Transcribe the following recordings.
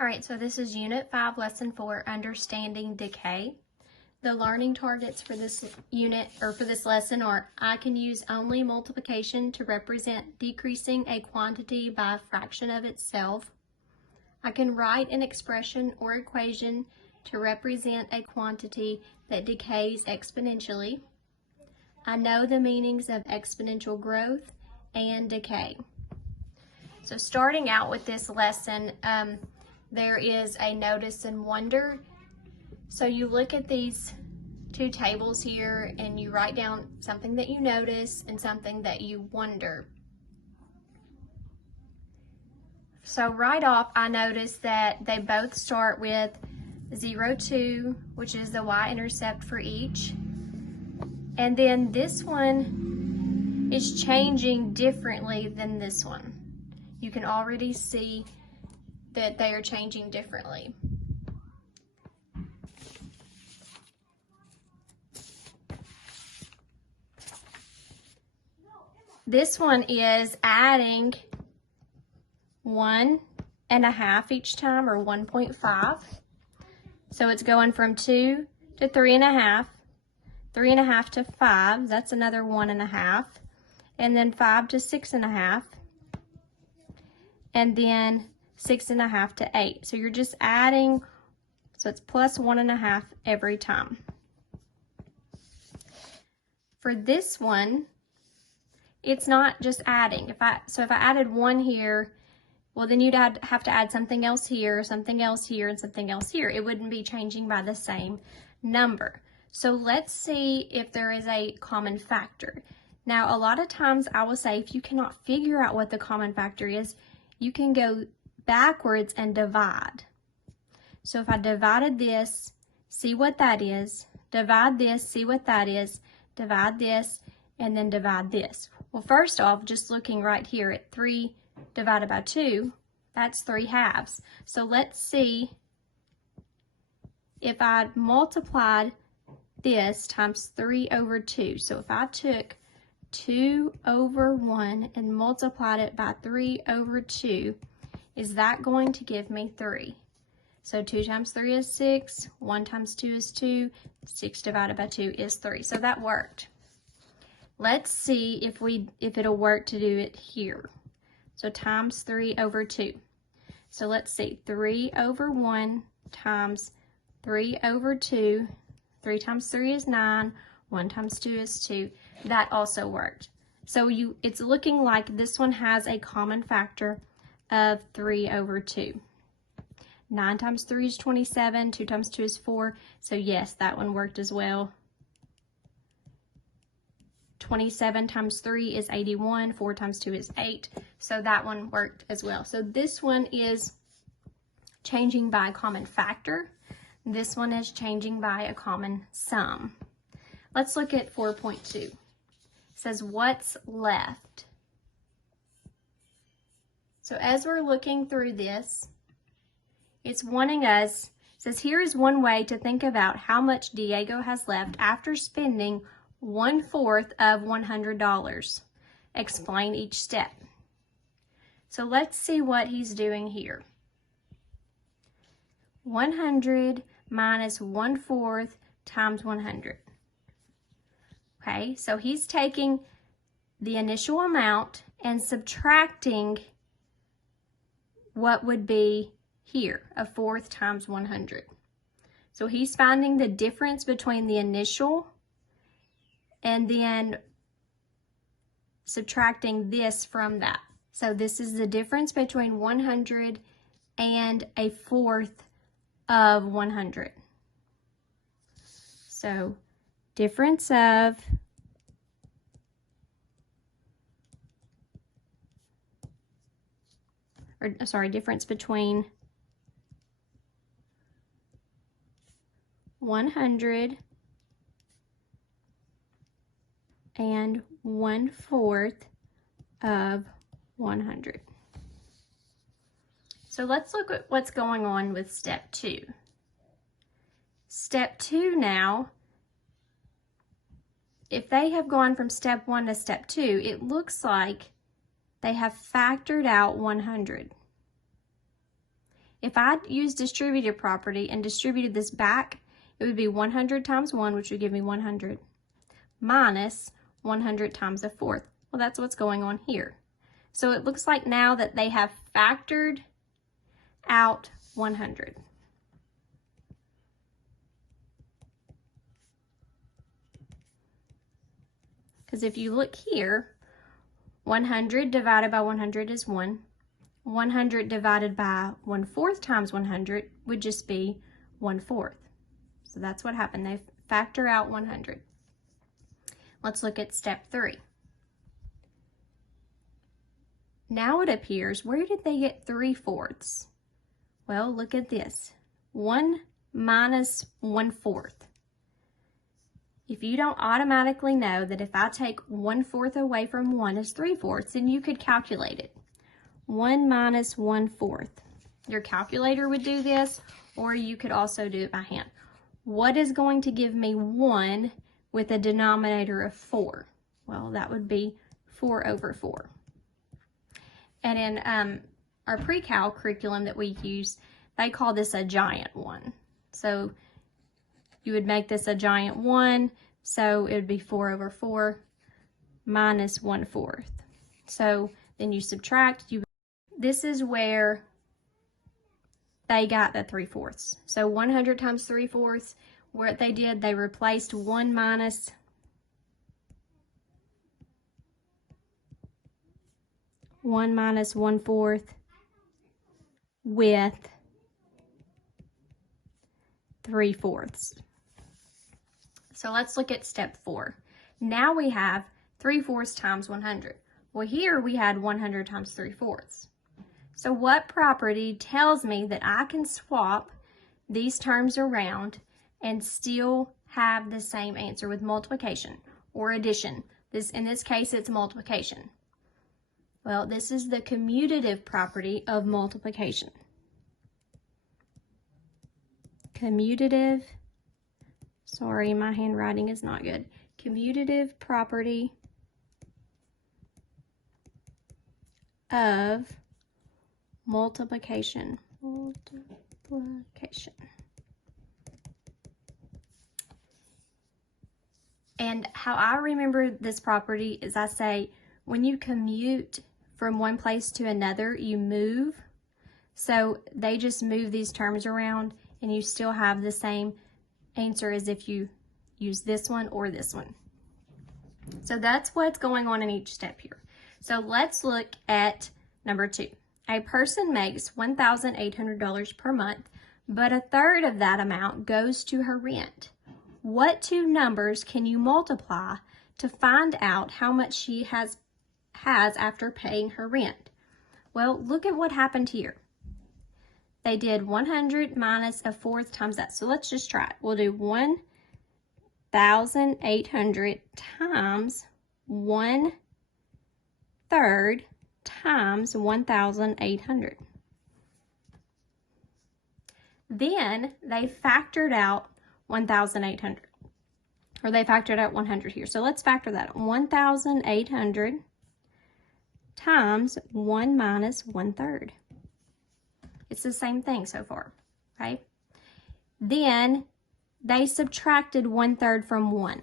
All right, so this is Unit 5, Lesson 4, Understanding Decay. The learning targets for this unit, or for this lesson, are I can use only multiplication to represent decreasing a quantity by a fraction of itself. I can write an expression or equation to represent a quantity that decays exponentially. I know the meanings of exponential growth and decay. So starting out with this lesson, there is a notice and wonder. So you look at these two tables here and you write down something that you notice and something that you wonder. So right off, I noticed that they both start with 0, 2, which is the y-intercept for each. And then this one is changing differently than this one. You can already see that they are changing differently. This one is adding 1.5 each time, or 1.5. So it's going from 2 to 3.5, 3.5 to 5, that's another 1.5, and then 5 to 6.5, and then 6.5 to 8. So you're just adding, so it's plus 1.5 every time. For this one, it's not just adding. If I added 1 here, well then you'd have to add something else here, something else here, and something else here. It wouldn't be changing by the same number. So let's see if there is a common factor. Now, a lot of times I will say if you cannot figure out what the common factor is, you can go backwards and divide. So if I divided this, see what that is, divide this, see what that is, divide this, and then divide this. Well, first off, just looking right here at 3 divided by 2, that's 3/2. So let's see if I multiplied this times 3 over 2. So if I took 2 over 1 and multiplied it by 3 over 2, is that going to give me 3? So 2 times 3 is 6, 1 times 2 is 2, 6 divided by 2 is 3. So that worked. Let's see if it'll work to do it here. So times 3 over 2. So let's see, 3 over 1 times 3 over 2. 3 times 3 is 9, 1 times 2 is 2. That also worked. So it's looking like this one has a common factor of 3 over 2. 9 times 3 is 27, 2 times 2 is 4. So yes, that one worked as well. 27 times 3 is 81, 4 times 2 is 8. So that one worked as well. So this one is changing by a common factor. This one is changing by a common sum. Let's look at 4.2. It says, what's left? So as we're looking through this, it's wanting us, it says, here is one way to think about how much Diego has left after spending 1/4 of $100. Explain each step. So let's see what he's doing here. 100 minus 1/4 times 100. Okay, so he's taking the initial amount and subtracting what would be here, 1/4 times 100. So he's finding the difference between the initial and then subtracting this from that. So this is the difference between 100 and 1/4 of 100. So difference of difference between 100 and 1/4 of 100. So let's look at what's going on with step 2. Step 2 now, if they have gone from step 1 to step 2, it looks like they have factored out 100. If I used distributive property and distributed this back, it would be 100 times 1, which would give me 100, minus 100 times a fourth. Well, that's what's going on here. So it looks like now that they have factored out 100. Because if you look here, 100 divided by 100 is 1. 100 divided by 1/4 times 100 would just be 1/4. So that's what happened. They factor out 100. Let's look at step 3. Now it appears, where did they get 3/4? Well, look at this. 1 minus 1/4. If you don't automatically know that if I take 1/4 away from 1 is 3/4, then you could calculate it. 1 minus 1/4. Your calculator would do this, or you could also do it by hand. What is going to give me 1 with a denominator of 4? Well, that would be 4 over 4. And in our pre-cal curriculum that we use, they call this a giant 1. So you would make this a giant 1, so it would be 4 over 4 minus 1/4. So then you subtract. This is where they got the 3/4. So 100 times 3/4, what they did, they replaced 1 minus 1/4 with 3/4. So let's look at step 4. Now we have 3/4 times 100. Well, here we had 100 times 3/4. So what property tells me that I can swap these terms around and still have the same answer with multiplication or addition? In this case, it's multiplication. Well, this is the commutative property of multiplication. Commutative, sorry, my handwriting is not good. Commutative property of multiplication. And how I remember this property is I say, when you commute from one place to another, you move. So they just move these terms around and you still have the same answer as if you use this one or this one. So that's what's going on in each step here. So let's look at number 2. A person makes $1,800 per month, but a third of that amount goes to her rent. What two numbers can you multiply to find out how much she has after paying her rent? Well, look at what happened here. They did 100 minus 1/4 times that. So let's just try it. We'll do 1,800 times 1/3 times 1,800. Then they factored out 1,800, or they factored out 100 here. So let's factor that out. 1,800 times 1 minus 1/3. It's the same thing so far, right? Then they subtracted 1/3 from 1.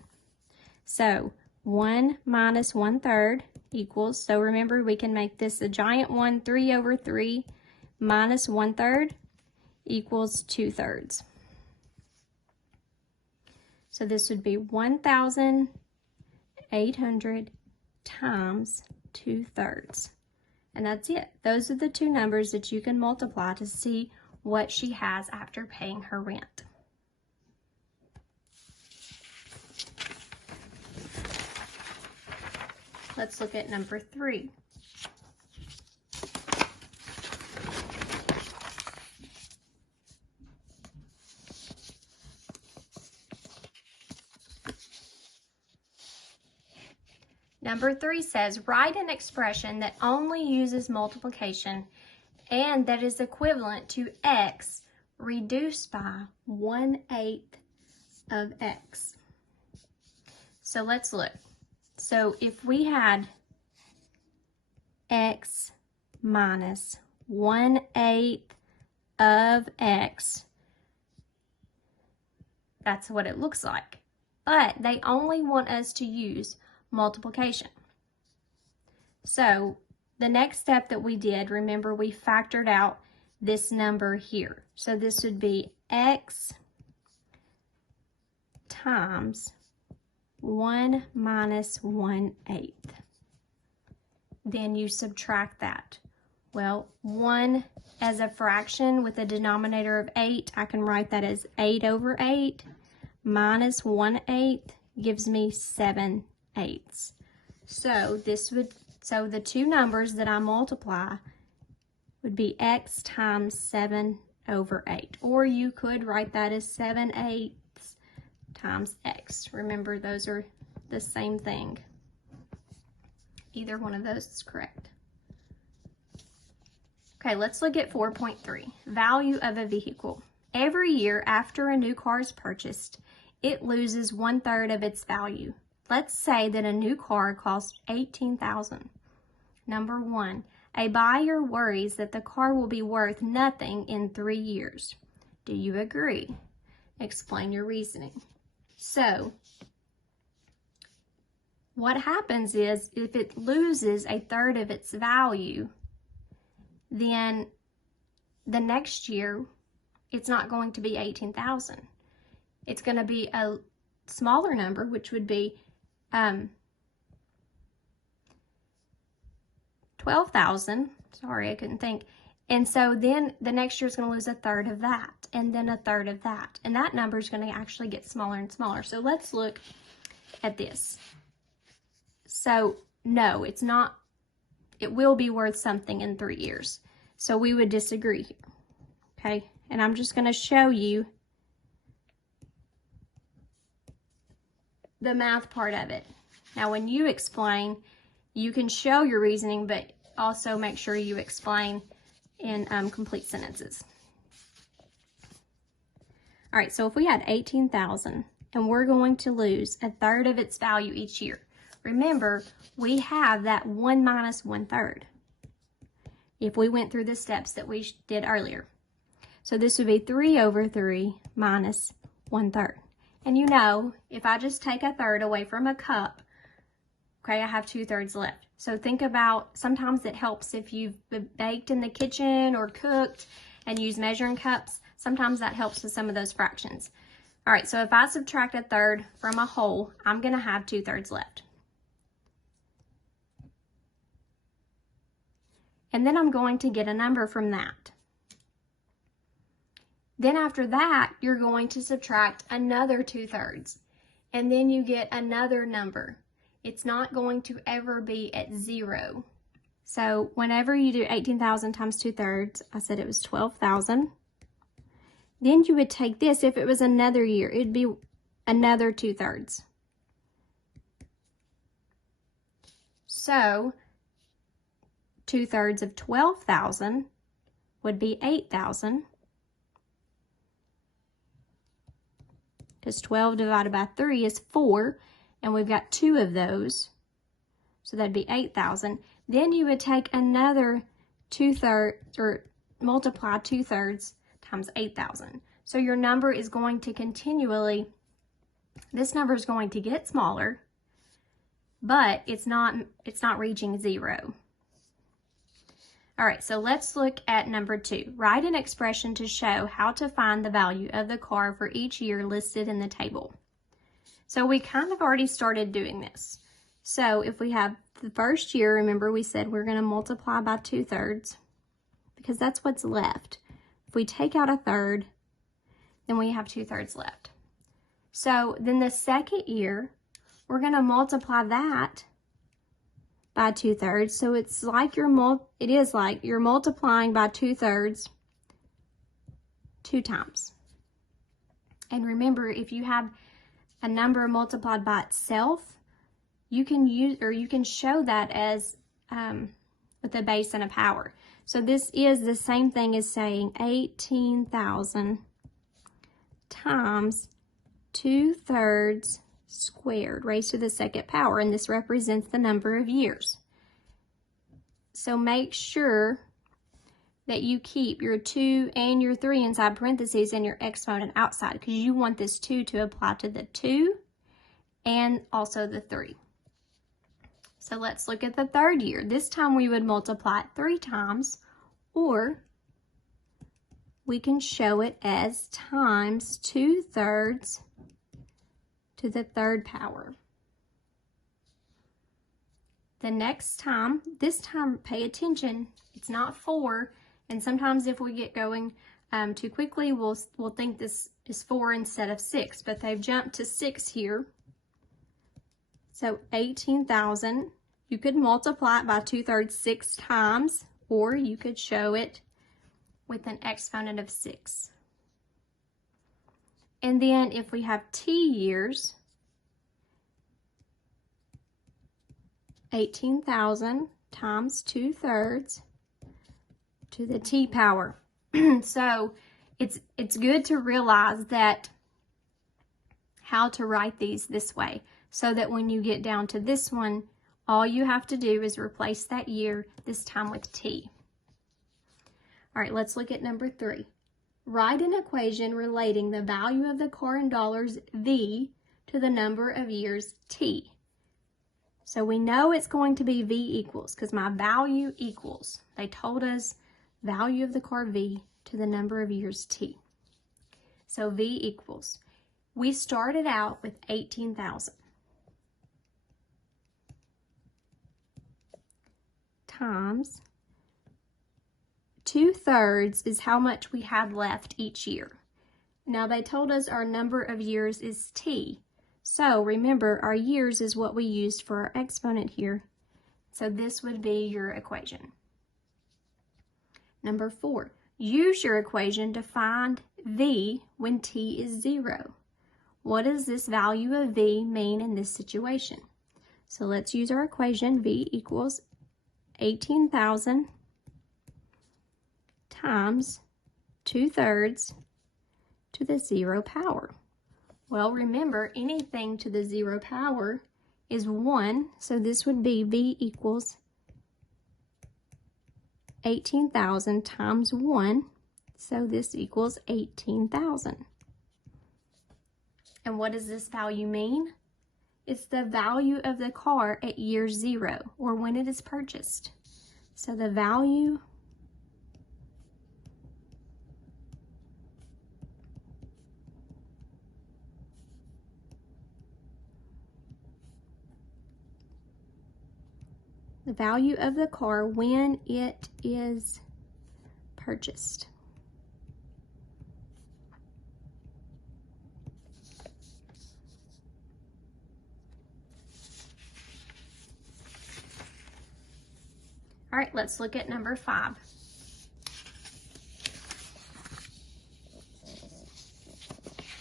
So 1 minus 1/3 equals, so remember we can make this a giant 1, 3 over 3 minus 1/3 equals 2/3. So this would be 1,800 times 2/3. And that's it. Those are the two numbers that you can multiply to see what she has after paying her rent. Let's look at number 3. Number 3 says, write an expression that only uses multiplication and that is equivalent to x reduced by 1/8 of x. So let's look. So if we had x minus 1/8 of x. That's what it looks like. But they only want us to use multiplication. So the next step that we did, remember we factored out this number here. So this would be x times 1 minus 1/8. Then you subtract that. Well, 1 as a fraction with a denominator of 8, I can write that as 8 over 8 minus 1/8 gives me 7/8. So the two numbers that I multiply would be x times 7 over 8. Or you could write that as 7/8 times x. Remember, those are the same thing. Either one of those is correct. Okay, let's look at 4.3. Value of a vehicle. Every year after a new car is purchased, it loses 1/3 of its value. Let's say that a new car costs $18,000. Number 1, a buyer worries that the car will be worth nothing in 3 years. Do you agree? Explain your reasoning. So, what happens is if it loses 1/3 of its value, then the next year it's not going to be 18,000. It's going to be a smaller number, which would be 12,000. Sorry, I couldn't think. And so then the next year is going to lose 1/3 of that, and then 1/3 of that. And that number is going to actually get smaller and smaller. So let's look at this. So no, it's not. It will be worth something in 3 years. So we would disagree here. Okay, and I'm just going to show you the math part of it. Now when you explain, you can show your reasoning, but also make sure you explain in complete sentences. All right, so if we had 18,000 and we're going to lose 1/3 of its value each year, remember we have that 1 minus 1/3 if we went through the steps that we did earlier. So this would be 3 over 3 minus 1/3. And you know, if I just take 1/3 away from a cup, okay, I have 2/3 left. So think about, sometimes it helps if you've baked in the kitchen or cooked and use measuring cups. Sometimes that helps with some of those fractions. All right, so if I subtract 1/3 from a whole, I'm going to have 2/3 left. And then I'm going to get a number from that. Then after that, you're going to subtract another 2/3. And then you get another number. It's not going to ever be at 0. So whenever you do 18,000 times 2/3, I said it was 12,000. Then you would take this, if it was another year, it'd be another 2/3. So 2/3 of 12,000 would be 8,000. Because 12 divided by 3 is 4. And we've got 2 of those, so that'd be 8,000. Then you would take another 2/3, or multiply 2/3 times 8,000. So your number is going to continually, this number is going to get smaller, but it's not reaching 0. All right, so let's look at number 2. Write an expression to show how to find the value of the car for each year listed in the table. So we kind of already started doing this. So if we have the first year, remember we said we're going to multiply by 2/3 because that's what's left. If we take out 1/3, then we have 2/3 left. So then the second year, we're going to multiply that by 2/3. So it's like you're multiplying by 2/3 2 times. And remember, if you have a number multiplied by itself, you can show that as with a base and a power. So this is the same thing as saying 18,000 times 2/3 squared raised to the second power, and this represents the number of years. So make sure that you keep your 2 and your 3 inside parentheses and your exponent outside, because you want this 2 to apply to the 2 and also the 3. So let's look at the third year. This time we would multiply it 3 times, or we can show it as times 2/3 to the 3rd power. The next time, this time pay attention, it's not 4, and sometimes if we get going too quickly, we'll think this is 4 instead of 6, but they've jumped to 6 here. So 18,000, you could multiply it by 2/3 6 times, or you could show it with an exponent of 6. And then if we have t years, 18,000 times 2/3 to the t power. So it's good to realize that how to write these this way, so that when you get down to this one, all you have to do is replace that year, this time with t. All right, let's look at number 3. Write an equation relating the value of the car in dollars V to the number of years t. So we know it's going to be V equals, because my value equals. They told us value of the car V to the number of years t. So V equals. We started out with 18,000 times 2/3 is how much we had left each year. Now they told us our number of years is t. So remember, our years is what we used for our exponent here. So this would be your equation. Number 4, use your equation to find V when t is 0. What does this value of V mean in this situation? So let's use our equation. V equals 18,000 times 2/3 to the 0 power. Well, remember, anything to the 0 power is 1, so this would be V equals 18,000 times 1, so this equals 18,000. And what does this value mean? It's the value of the car at year 0, or when it is purchased. So the value of the car when it is purchased. All right, let's look at number 5.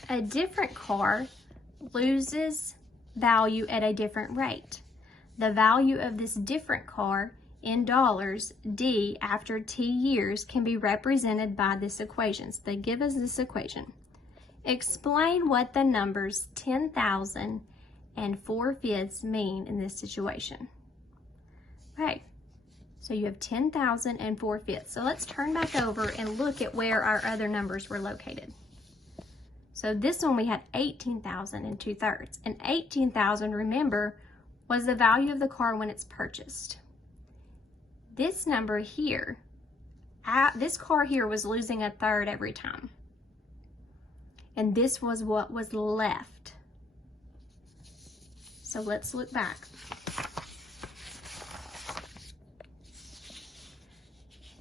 A different car loses value at a different rate. The value of this different car in dollars, D, after t years can be represented by this equation. So they give us this equation. Explain what the numbers 10,000 and 4/5 mean in this situation. Okay, so you have 10,000 and 4/5. So let's turn back over and look at where our other numbers were located. So this one we had 18,000 and 2/3. And 18,000, remember, was the value of the car when it's purchased. This number here, this car here was losing 1/3 every time. And this was what was left. So let's look back.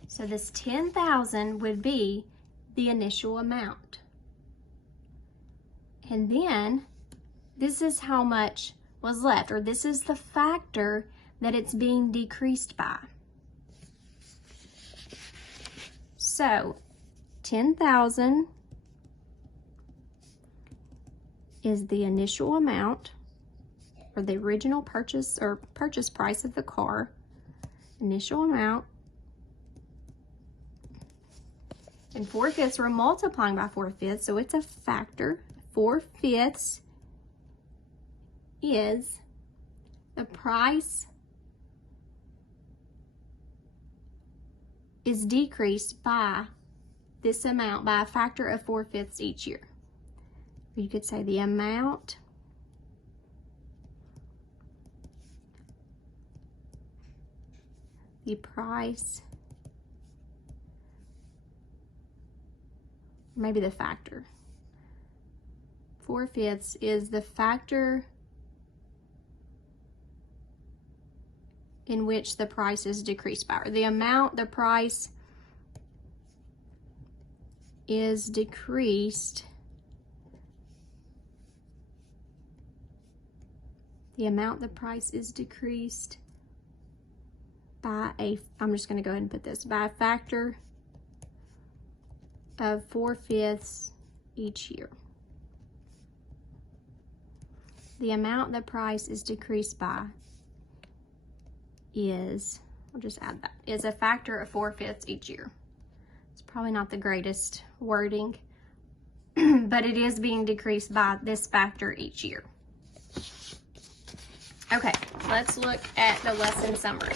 So this 10,000 would be the initial amount. And then this is how much was left, or this is the factor that it's being decreased by. So 10,000 is the initial amount, or the original purchase or purchase price of the car, initial amount, and 4/5 we're multiplying by 4/5, so it's a factor. 4/5 is the price is decreased by this amount by a factor of 4/5 each year. You could say the amount the price, maybe the factor. 4/5 is the factor in which the price is decreased by, or the amount the price is decreased, the amount the price is decreased by a, I'm just going to go ahead and put this, by a factor of 4/5 each year. The amount the price is decreased by is, I'll just add that, is a factor of 4/5 each year. It's probably not the greatest wording, but it is being decreased by this factor each year. Okay, let's look at the lesson summary.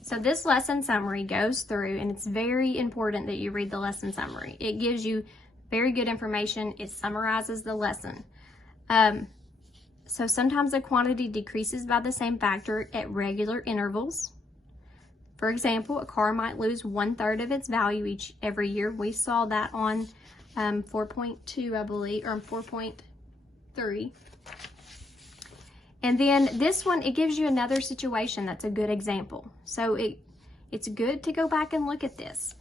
So this lesson summary goes through, and it's very important that you read the lesson summary. It gives you very good information. It summarizes the lesson. So sometimes a quantity decreases by the same factor at regular intervals. For example, a car might lose 1/3 of its value every year. We saw that on 4.2, I believe, or 4.3. And then this one, it gives you another situation that's a good example. So it's good to go back and look at this.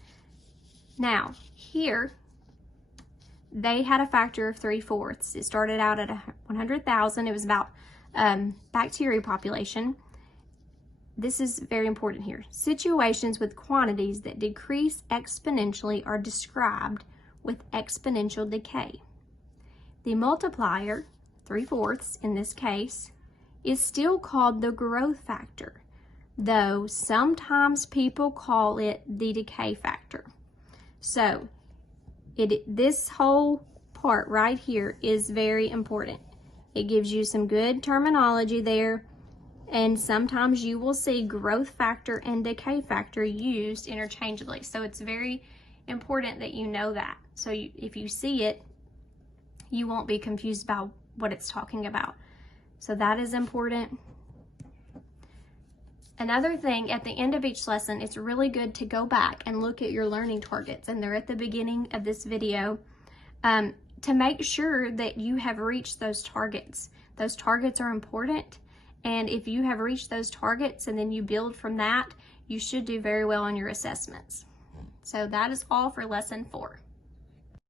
Now, here, they had a factor of 3/4. It started out at 100,000. It was about bacteria population. This is very important here. Situations with quantities that decrease exponentially are described with exponential decay. The multiplier, 3/4 in this case, is still called the growth factor, though sometimes people call it the decay factor. So this whole part right here is very important. It gives you some good terminology there, and sometimes you will see growth factor and decay factor used interchangeably. So it's very important that you know that. So if you see it, you won't be confused about what it's talking about. So that is important. Another thing, at the end of each lesson, it's really good to go back and look at your learning targets, and they're at the beginning of this video, to make sure that you have reached those targets. Those targets are important, and if you have reached those targets and then you build from that, you should do very well on your assessments. So that is all for lesson 4.